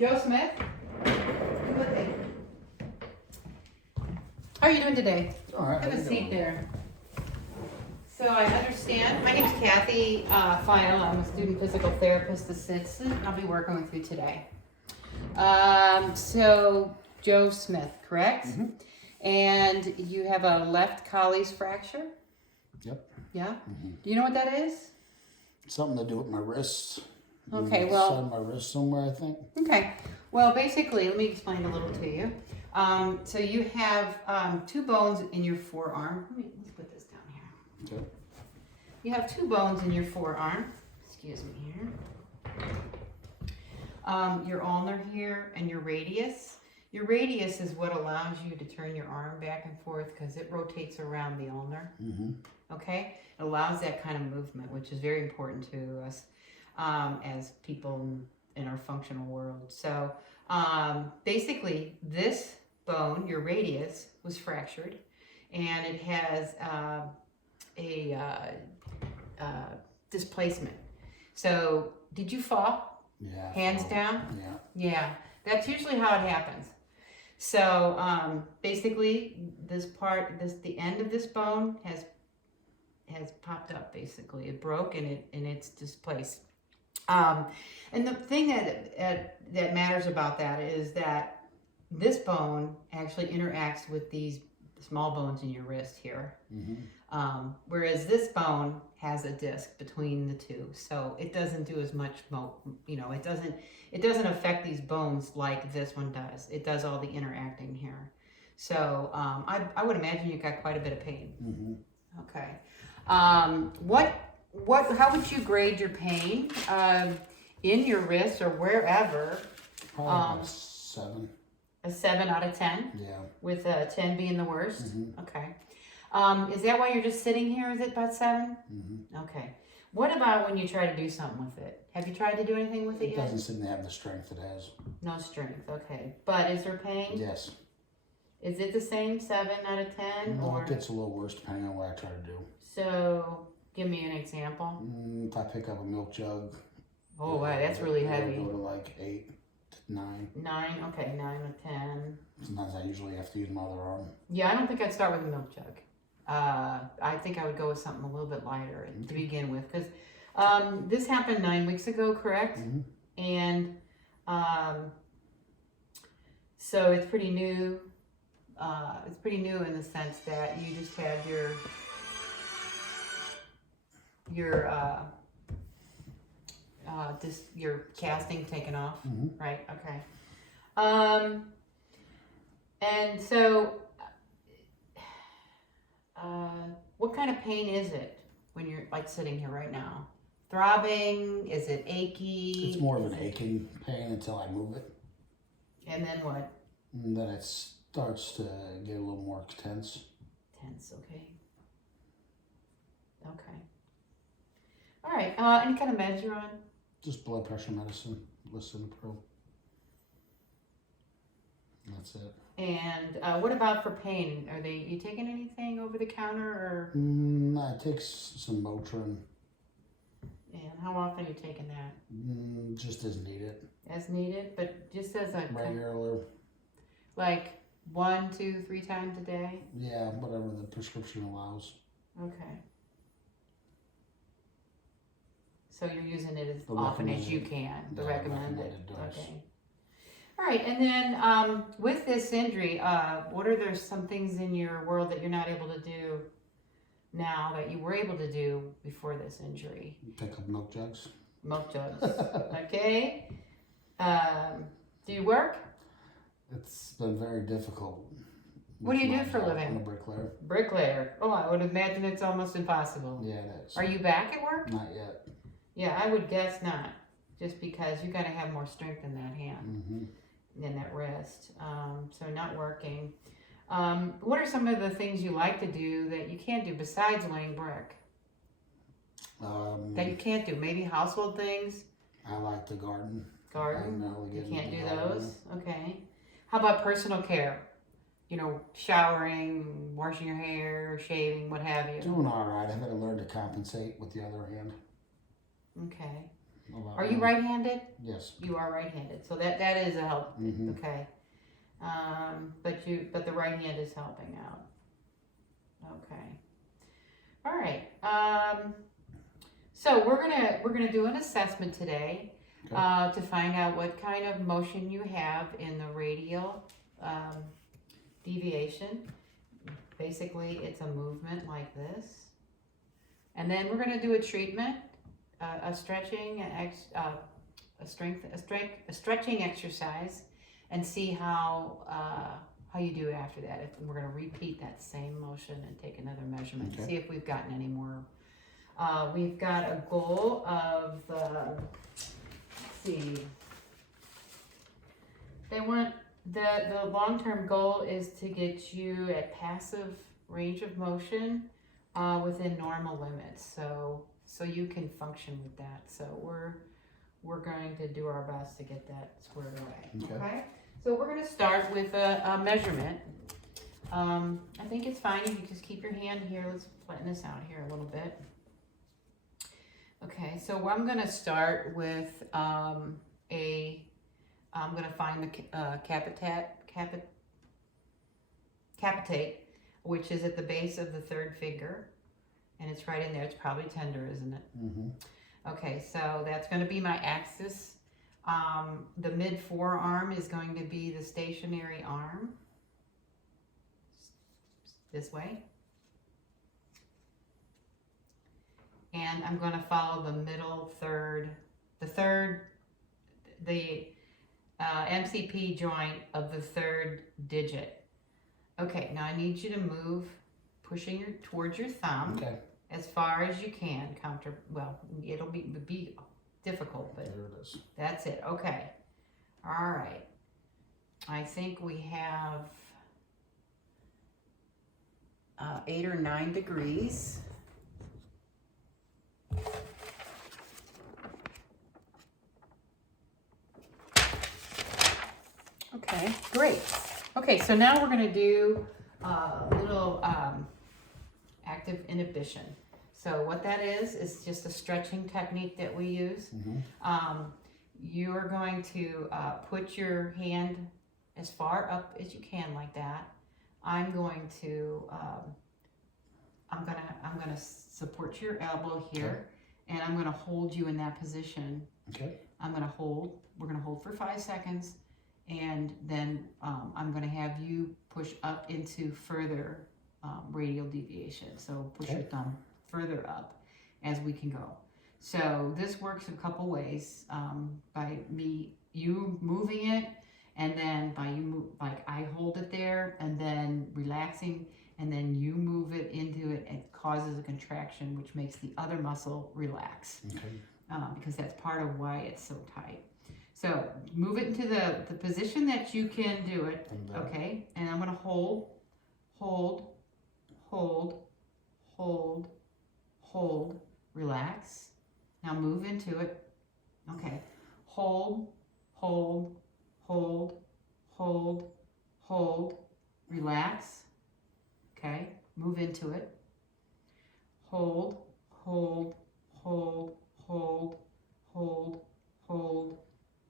Joe Smith. Come with me. How are you doing today? All right. Have a seat there. So I understand. My name's Kathy File. I'm a student physical therapist assistant. I'll be working with you today. So Joe Smith, correct? Mm-hmm. And you have a left Colles fracture? Yep. Yeah? Mm-hmm. Do you know what that is? Something to do with my wrists. Okay, Side well, of my wrist somewhere, I think. okay. Well, basically, let me explain a little to you. So you have two bones in your forearm. Let's put this down here. Okay. You have two bones in your forearm. Excuse me here. Your ulnar here and your radius. Your radius is what allows you to turn your arm back and forth because it rotates around the ulnar. Mm-hmm. Okay? It allows that kind of movement, which is very important to us as people in our functional world. So basically, this bone, your radius, was fractured, and it has a displacement. So, did you fall? Yeah. Hands down? Yeah. Yeah, that's usually how it happens. So, basically, the end of this bone has popped up. Basically, it broke and it's displaced. And the thing that matters about that is that this bone actually interacts with these small bones in your wrist here. Mm-hmm. Whereas this bone has a disc between the two, so it doesn't do as much, it doesn't affect these bones like this one does. It does all the interacting here. So I would imagine you got quite a bit of pain. Mm-hmm. Okay. How would you grade your pain in your wrist or wherever? Probably about 7. A 7 out of 10, Yeah. with a 10 being the worst. Mm-hmm. Okay. Is that why you're just sitting here? Is it about 7? Mm-hmm. Okay. What about when you try to do something with it? Have you tried to do anything with it It yet? doesn't seem to have the strength it has. No strength. Okay. But is there pain? Yes. Is it the same 7 out of 10? No, or it gets a little worse depending on what I try to do. so? Give me an example. If I pick up a milk jug. Oh wow, that's really it'll heavy. go to like 8 to 9. 9. Okay, 9 or 10. Sometimes I usually have to use my other arm. Yeah, I don't think I'd start with a milk jug. I think I would go with something a little bit lighter to begin with, because this happened 9 weeks ago, correct? Mm-hmm. And so it's pretty new. It's pretty new in the sense that you just had your casting taken off, Mm-hmm. right? Okay. And so, what kind of pain is it when you're like sitting here right now? Throbbing? Is it achy? It's more of an aching pain until I move it. And then what? And then it starts to get a little more tense. Tense, okay. Okay. All right, any kind of meds you're on? Just blood pressure medicine, Lisinopril. That's it. And what about for pain? You taking anything over the counter or? I take some Motrin. And how often are you taking that? Just as needed. As needed, but just as a Regular. like 1, 2, 3 times a day? Yeah, whatever the prescription allows. Okay. So you're using it as The often as you recommended. can, the Yeah, recommended. recommended dose. Okay. All right, and then with this injury, what are there some things in your world that you're not able to do now that you were able to do before this injury? Pick up milk jugs. Milk jugs. Okay. Do you work? It's been very difficult. What do you do with for a my job. living? I'm a bricklayer. Bricklayer. Oh, I would imagine it's almost impossible. Yeah, it is. Are you back at work? Not yet. Yeah, I would guess not. Just because you got to have more strength in that hand, Mm-hmm. in that wrist. So not working. What are some of the things you like to do that you can't do besides laying brick? That you can't do? Maybe household things? I like to garden. Garden? I really You get can't into do gardening. those? Okay. How about personal care? You know, showering, washing your hair, shaving, what have you. Doing all right. I've got to learn to compensate with the other hand. Okay. a lot Are you more. right-handed? Yes. You are right-handed, so that is a help. Mhm. Okay. But the right hand is helping out. Okay. All right. So we're gonna do an assessment today Okay. to find out what kind of motion you have in the radial deviation. Basically, it's a movement like this, and then we're gonna do a treatment, a stretching, a stretching exercise, and see how you do after that. If we're going to repeat that same motion and take another measurement, Okay. see if we've gotten any more. We've got a goal of let's see. They want the long-term goal is to get you at passive range of motion within normal limits, so you can function with that. So we're going to do our best to get that squared away. Okay? So we're going to start with a measurement. I think it's fine if you just keep your hand here. Let's flatten this out here a little bit. Okay, so I'm going to start with I'm going to find the capitate, which is at the base of the third finger, and it's right in there. It's probably tender, isn't it? Mm-hmm. Okay, so that's going to be my axis. The mid forearm is going to be the stationary arm. This way. And I'm going to follow the middle third, the MCP joint of the third digit. Okay, now I need you to move, pushing towards your thumb. Okay. As far as you can, well, it'll be difficult, but There it is. that's it. Okay. All right. I think we have 8 or 9 degrees. Okay, great. Okay, so now we're going to do a little active inhibition. So what that is just a stretching technique that we use. Mm-hmm. You are going to put your hand as far up as you can, like that. I'm going to support your elbow here, and I'm going to hold you in that position. Okay. I'm going to hold. We're going to hold for 5 seconds, and then I'm going to have you push up into further radial deviation. So push your thumb further up as we can go. So this works a couple ways, by you moving it, and then by like I hold it there and then relaxing, and then you move it into it. It causes a contraction, which makes the other muscle relax, because that's part of why it's so tight. So move it into the position that you can do it. Okay, and I'm gonna hold, relax. Now move into it. Okay, hold, relax. Okay, move into it. Hold,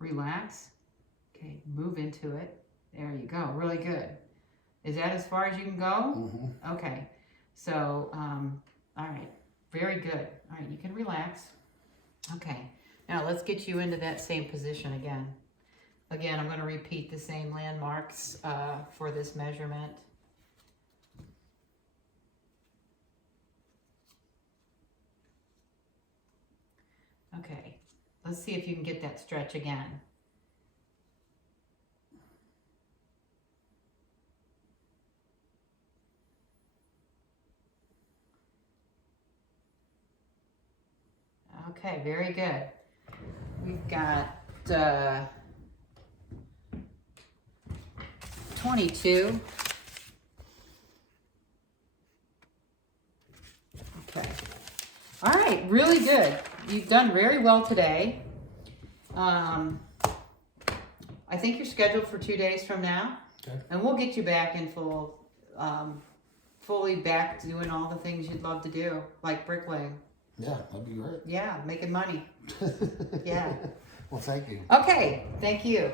relax. Okay, move into it. There you go, really good. Is that as far as you can go? Mm-hmm. Okay, so, all right, very good. All right, you can relax. Okay, now let's get you into that same position again. Again, I'm going to repeat the same landmarks for this measurement. Okay, let's see if you can get that stretch again. Okay, very good. We've got 22. Okay. All right, really good. You've done very well today. I think you're scheduled for 2 days from now. Okay. And we'll get you back in fully back doing all the things you'd love to do, like bricklaying. Yeah, that'd be great. Yeah, making money. Yeah. Well, thank you. Okay, thank you.